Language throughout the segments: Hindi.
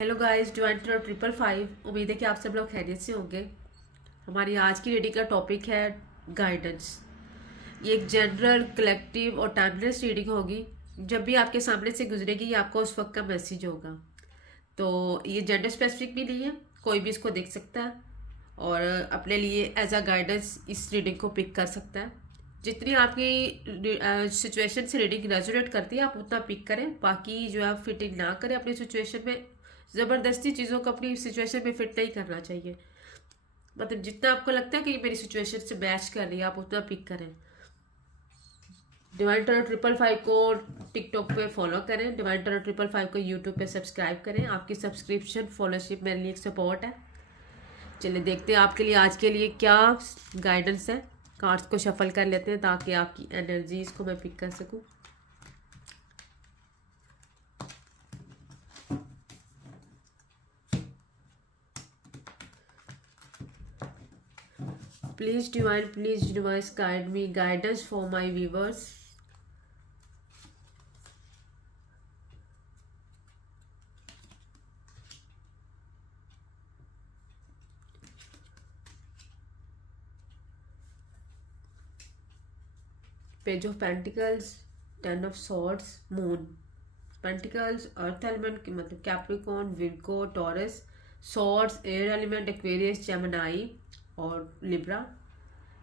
Hello guys, join to 555। उम्मीद है कि आप सब लोग खैरियत से होंगे। हमारी आज की रीडिंग का टॉपिक है गाइडेंस। ये एक जनरल, कलेक्टिव और टाइमलेस रीडिंग होगी। जब भी आपके सामने से गुजरेगी ये आपको उस वक्त का मैसेज होगा। तो ये जेंडर स्पेसिफिक भी नहीं है, कोई भी इसको देख सकता है और अपने लिए एज अ गाइडेंस इस रीडिंग को पिक कर सकता है। जितनी आपकी सिचुएशन से रीडिंग रेजोनेट करती है आप उतना पिक करें, बाकी जो है फिटिंग ना करें अपनी सिचुएशन में। ज़बरदस्ती चीज़ों को अपनी सिचुएशन में फिट नहीं करना चाहिए। मतलब जितना आपको लगता है कि ये मेरी सिचुएशन से मैच कर रही है आप उतना पिक करें। डिवाइन टर्न 555 को टिकटॉक पे फॉलो करें, डिवाइन टर्न 555 को यूट्यूब पे सब्सक्राइब करें। आपकी सब्सक्रिप्शन फॉलोशिप मेरे लिए एक सपोर्ट है। चलिए देखते हैं आपके लिए आज के लिए क्या गाइडेंस है। कार्ड्स को शफल कर लेते हैं ताकि आपकी एनर्जीज को मैं पिक कर सकूं। Please device guide me guidance for my viewers. Page of pentacles, 10 of Swords, moon. Pentacles earth element की मतलब Capricorn, Virgo, taurus. Swords air element Aquarius, Gemini और लिब्रा।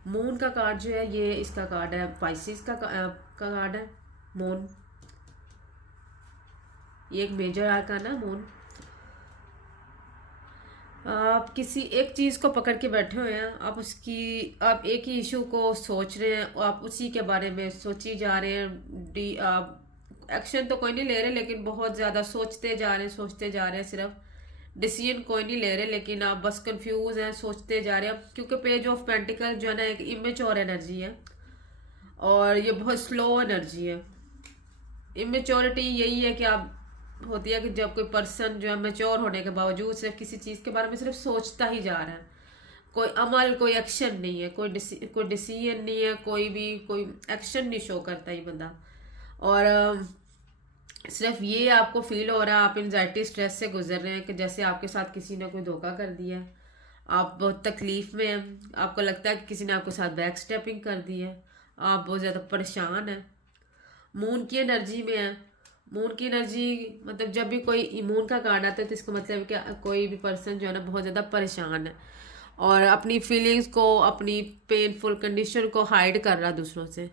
मून का कार्ड जो है ये इसका कार्ड है पाइसिस का कार्ड है मून। ये एक मेजर आर्कान है मून। आप किसी एक चीज़ को पकड़ के बैठे हुए हैं, आप एक ही इशू को सोच रहे हैं और आप उसी के बारे में सोची जा रहे हैं। आप एक्शन तो कोई नहीं ले रहे लेकिन बहुत ज़्यादा सोचते जा रहे हैं सिर्फ। डिसीजन कोई नहीं ले रहे लेकिन आप बस कंफ्यूज हैं, सोचते जा रहे हैं क्योंकि पेज ऑफ पेंटिकल जो है ना एक इमेच्योर एनर्जी है और ये बहुत स्लो एनर्जी है। इमेच्योरिटी यही है कि आप होती है कि जब कोई पर्सन जो है मेच्योर होने के बावजूद सिर्फ किसी चीज़ के बारे में सिर्फ सोचता ही जा रहा है। कोई अमल, कोई एक्शन नहीं है, कोई डिसीजन नहीं है, कोई एक्शन नहीं शो करता ही बंदा। और सिर्फ ये आपको फील हो रहा है, आप एंजाइटी स्ट्रेस से गुजर रहे हैं कि जैसे आपके साथ किसी ने कोई धोखा कर दिया। आप बहुत तकलीफ में हैं, आपको लगता है कि किसी ने आपके साथ बैक स्टेपिंग कर दी है। आप बहुत ज़्यादा परेशान हैं, मून की एनर्जी में है। मून की एनर्जी मतलब जब भी कोई मून का कार्ड आता है तो इसका मतलब है कि कोई भी पर्सन जो है ना बहुत ज़्यादा परेशान है और अपनी फीलिंग्स को, अपनी पेनफुल कंडीशन को हाइड कर रहा है दूसरों से।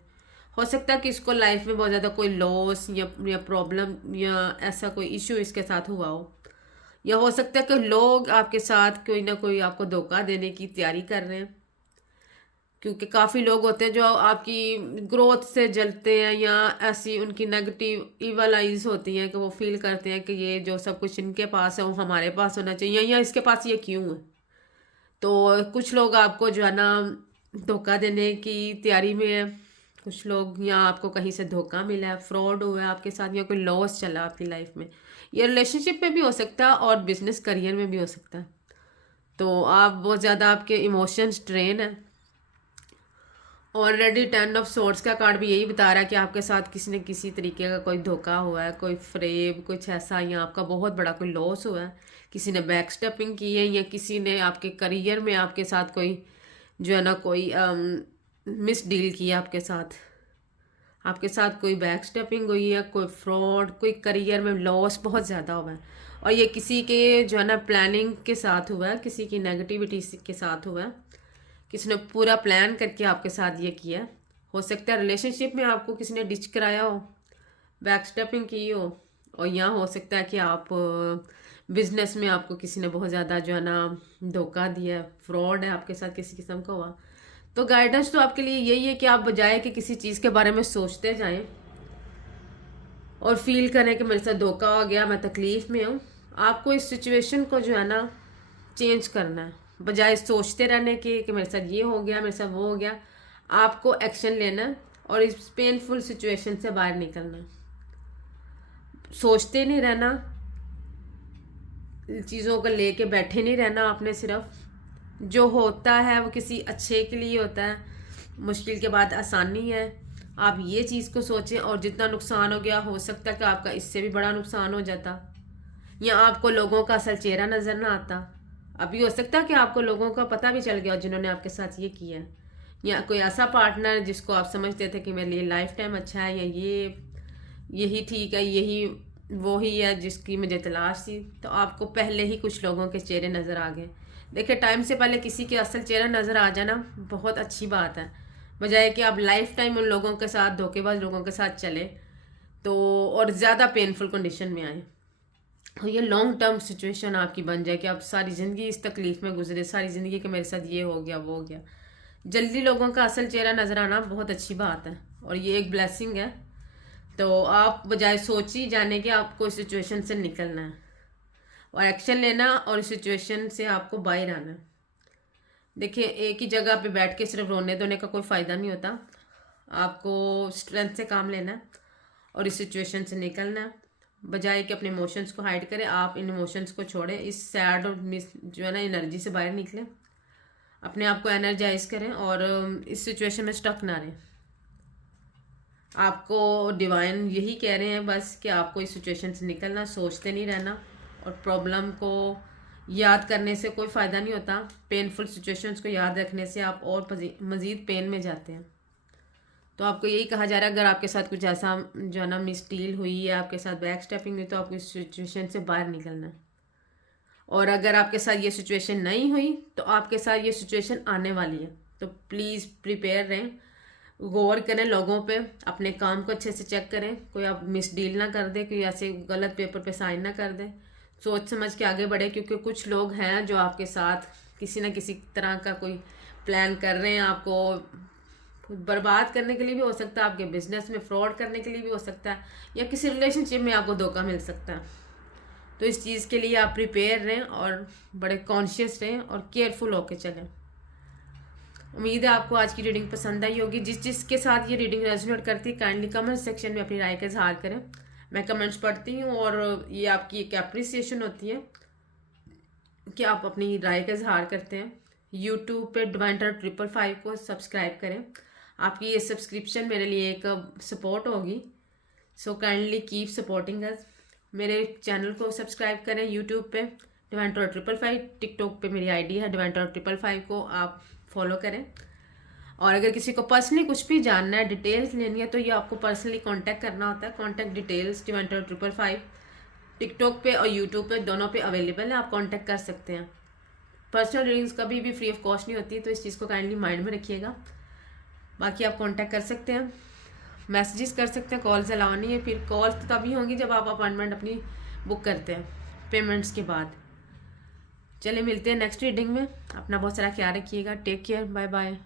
हो सकता है कि इसको लाइफ में बहुत ज़्यादा कोई लॉस या प्रॉब्लम या ऐसा कोई इशू इसके साथ हुआ हो, या हो सकता है कि लोग आपके साथ कोई ना कोई आपको धोखा देने की तैयारी कर रहे हैं। क्योंकि काफ़ी लोग होते हैं जो आपकी ग्रोथ से जलते हैं या ऐसी उनकी नेगेटिव इवल आइज होती हैं कि वो फील करते हैं कि ये जो सब कुछ इनके पास है वो हमारे पास होना चाहिए या इसके पास ये क्यों है। तो कुछ लोग आपको जो है ना धोखा देने की तैयारी में है। कुछ लोग या आपको कहीं से धोखा मिला है, फ्रॉड हुआ है आपके साथ या कोई लॉस चला आपकी लाइफ में। ये रिलेशनशिप में भी हो सकता है और बिजनेस करियर में भी हो सकता है। तो आप बहुत ज़्यादा आपके इमोशंस ट्रेन है। ऑलरेडी 10 of Swords का कार्ड भी यही बता रहा है कि आपके साथ किसी न किसी तरीके का कोई धोखा हुआ है, कोई फ्रेब, कुछ ऐसा, या आपका बहुत बड़ा कोई लॉस हुआ है। किसी ने बैक स्टेपिंग की है या किसी ने आपके करियर में आपके साथ कोई जो है ना कोई मिस डील किया आपके साथ कोई बैक स्टेपिंग हुई है, कोई फ्रॉड, कोई करियर में लॉस बहुत ज़्यादा हुआ है। और ये किसी के जो है ना प्लानिंग के साथ हुआ है, किसी की नेगेटिविटी के साथ हुआ है। किसी ने पूरा प्लान करके आपके साथ ये किया। हो सकता है रिलेशनशिप में आपको किसी ने डिच कराया हो, बैक स्टेपिंग की हो, और यहाँ हो सकता है कि आप बिजनेस में आपको किसी ने बहुत ज़्यादा जो है ना धोखा दिया, फ्रॉड है आपके साथ किसी किस्म का हुआ। तो गाइडेंस तो आपके लिए यही है कि आप बजाय कि किसी चीज़ के बारे में सोचते जाएं और फील करें कि मेरे साथ धोखा हो गया, मैं तकलीफ़ में हूँ, आपको इस सिचुएशन को जो है ना चेंज करना है। बजाय सोचते रहने के कि मेरे साथ ये हो गया, मेरे साथ वो हो गया, आपको एक्शन लेना है और इस पेनफुल सिचुएशन से बाहर निकलना है। सोचते नहीं रहना, चीज़ों को लेके बैठे नहीं रहना आपने। सिर्फ जो होता है वो किसी अच्छे के लिए होता है। मुश्किल के बाद आसानी है, आप ये चीज़ को सोचें। और जितना नुकसान हो गया, हो सकता है कि आपका इससे भी बड़ा नुकसान हो जाता, या आपको लोगों का असल चेहरा नज़र ना आता। अभी हो सकता है कि आपको लोगों का पता भी चल गया जिन्होंने आपके साथ ये किया है, या कोई ऐसा पार्टनर जिसको आप समझते थे कि मेरे लिए लाइफ टाइम अच्छा है, या ये यही ठीक है, यही वो ही है जिसकी मुझे तलाश थी। तो आपको पहले ही कुछ लोगों के चेहरे नज़र आ गए। देखिए, टाइम से पहले किसी के असल चेहरा नज़र आ जाना बहुत अच्छी बात है, बजाय कि आप लाइफ टाइम उन लोगों के साथ, धोखेबाज लोगों के साथ चले तो और ज़्यादा पेनफुल कंडीशन में आए। और ये लॉन्ग टर्म सिचुएशन आपकी बन जाए कि आप सारी ज़िंदगी इस तकलीफ़ में गुजरे, सारी ज़िंदगी कि मेरे साथ ये हो गया वो हो गया। जल्दी लोगों का असल चेहरा नज़र आना बहुत अच्छी बात है और ये एक ब्लेसिंग है। तो आप बजाय सोची जाने के आपको इस सिचुएशन से निकलना है और एक्शन लेना, और इस सिचुएशन से आपको बाहर आना है। देखिए, एक ही जगह पे बैठ के सिर्फ रोने धोने का कोई फ़ायदा नहीं होता। आपको स्ट्रेंथ से काम लेना है और इस सिचुएशन से निकलना है। बजाय कि अपने इमोशंस को हाइड करें, आप इन इमोशंस को छोड़ें, इस सैड और मिस जो है ना एनर्जी से बाहर निकलें, अपने आप को एनर्जाइज करें और इस सिचुएशन में स्टक ना रहें। आपको डिवाइन यही कह रहे हैं बस कि आपको इस सिचुएशन से निकलना, सोचते नहीं रहना। और प्रॉब्लम को याद करने से कोई फ़ायदा नहीं होता। पेनफुल सिचुएशंस को याद रखने से आप और मज़ीद पेन में जाते हैं। तो आपको यही कहा जा रहा है, अगर आपके साथ कुछ ऐसा जो है ना मिसडील हुई है, आपके साथ बैक स्टेपिंग हुई, तो आपको इस सिचुएशन से बाहर निकलना है। और अगर आपके साथ ये सिचुएशन नहीं हुई तो आपके साथ ये सिचुएशन आने वाली है। तो प्लीज़ प्रिपेयर रहें, गौर करें लोगों पे, अपने काम को अच्छे से चेक करें, कोई आप मिसडील ना कर दे, कोई ऐसे गलत पेपर पे साइन ना कर दे, सोच समझ के आगे बढ़े। क्योंकि कुछ लोग हैं जो आपके साथ किसी ना किसी तरह का कोई प्लान कर रहे हैं, आपको बर्बाद करने के लिए भी हो सकता है, आपके बिजनेस में फ्रॉड करने के लिए भी हो सकता है, या किसी रिलेशनशिप में आपको धोखा मिल सकता है। तो इस चीज़ के लिए आप प्रिपेयर रहें और बड़े कॉन्शियस रहें और केयरफुल होकर चलें। उम्मीद है आपको आज की रीडिंग पसंद आई होगी। जिसके साथ ये रीडिंग रेजोनेट करती है, काइंडली कमेंट सेक्शन में अपनी राय का इजहार करें। मैं कमेंट्स पढ़ती हूँ और ये आपकी एक एप्रिसिएशन होती है कि आप अपनी राय का इजहार करते हैं। यूट्यूब पे डिवाइन टैरो 555 को सब्सक्राइब करें। आपकी ये सब्सक्रिप्शन मेरे लिए एक सपोर्ट होगी। So kindly keep supporting us. मेरे चैनल को सब्सक्राइब करें यूट्यूब पे डिवाइन टैरो 555, टिकटॉक पे मेरी आईडी है डिवाइन टैरो 555, को आप फॉलो करें। और अगर किसी को पर्सनली कुछ भी जानना है, डिटेल्स लेनी है, तो ये आपको पर्सनली कांटेक्ट करना होता है। Contact details divine tarot 555 TikTok पे और यूट्यूब पे दोनों पे अवेलेबल है, आप कांटेक्ट कर सकते हैं। पर्सनल रीडिंग्स कभी भी फ्री ऑफ कॉस्ट नहीं होती, तो इस चीज़ को काइंडली माइंड में रखिएगा। बाकी आप कांटेक्ट कर सकते हैं, मैसेजेस कर सकते हैं, कॉल्स अलाउ नहीं है। फिर कॉल्स तो तभी होंगी जब आप अपॉइंटमेंट अपनी बुक करते हैं पेमेंट्स के बाद। चलिए मिलते हैं नेक्स्ट रीडिंग में। अपना बहुत सारा ख्याल रखिएगा। Take care, bye bye.